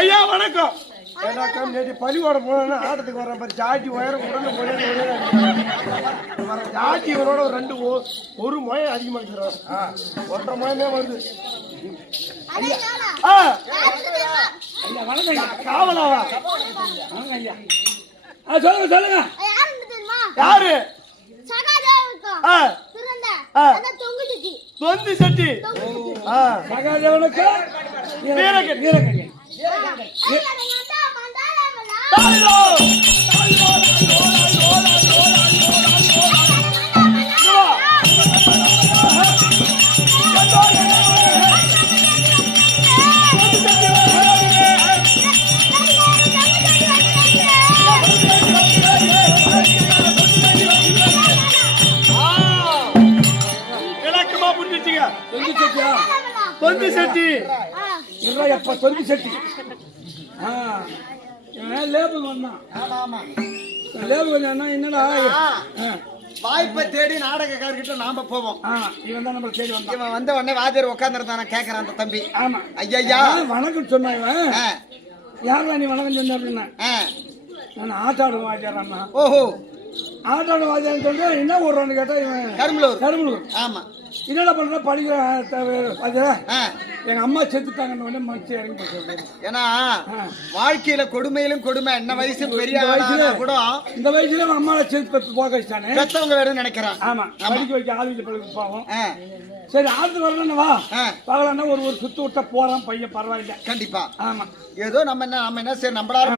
ஐயா வணக்கம். வணக்கம். நேற்று பள்ளிக்கூடம் போனா ஆட்டத்துக்கு வரேன் பாரு. ஜாட்டி உயரம் உடனே வர ஜாட்டி இவரோட ஒரு முயம் அதிகமாக இருக்கிறோம். ஒன்றரை முயமே வருது. காவலாவா? சொல்லுங்க சொல்லுங்க. யாரு? தொந்தி சட்டி. சகாதேவனுக்கு வீரகன். வீரகன். தொந்தி சட்டி. தொந்தி சட்டி. லேபிள் வந்தான். லேபிள் வந்தா என்னடா வாய்ப்பை தேடி நாடகக்காரர்கிட்ட நாம போவோம். இவன் தான் நம்ம தேடி வந்தான். இவன் வந்த உடனே வாத்தியார் உட்காந்துருந்தான கேட்கறான் அந்த தம்பி. ஆமா ஐயா வணக்கம் சொன்னா இவன். யாரா நீ வணக்கம் சொன்ன அப்படின்னா நான் ஆட்டாடும் வாத்தியாரா. ஓஹோ ஆட்டாடும் வாத்தியார் சொல்ற என்ன ஓடுறான்னு கேட்டா இவன் கரும்பலூர். கரும்பலூர். ஆமா என்னடா பண்ற படிக்கிற எங்க அம்மா செத்துட்டாங்கன்னு மனசு இறங்கி போச்சு. ஏன்னா வாழ்க்கையில கொடுமையிலும் கொடுமை. என்ன வயசு பெரிய வயசுல கூட இந்த வயசுல அம்மாவை செத்து போக வச்சானே பெத்தவங்க வேணும்னு நினைக்கிறான். ஆமா படிக்க வைக்க ஆளுக்கு பழகு போவோம். சரி ஆத்து வரலன்னு வா பகலன்னா ஒரு சுத்து விட்ட போறான் பையன். பரவாயில்ல கண்டிப்பா. ஆமா ஏதோ நம்ம என்ன சரி நம்மளால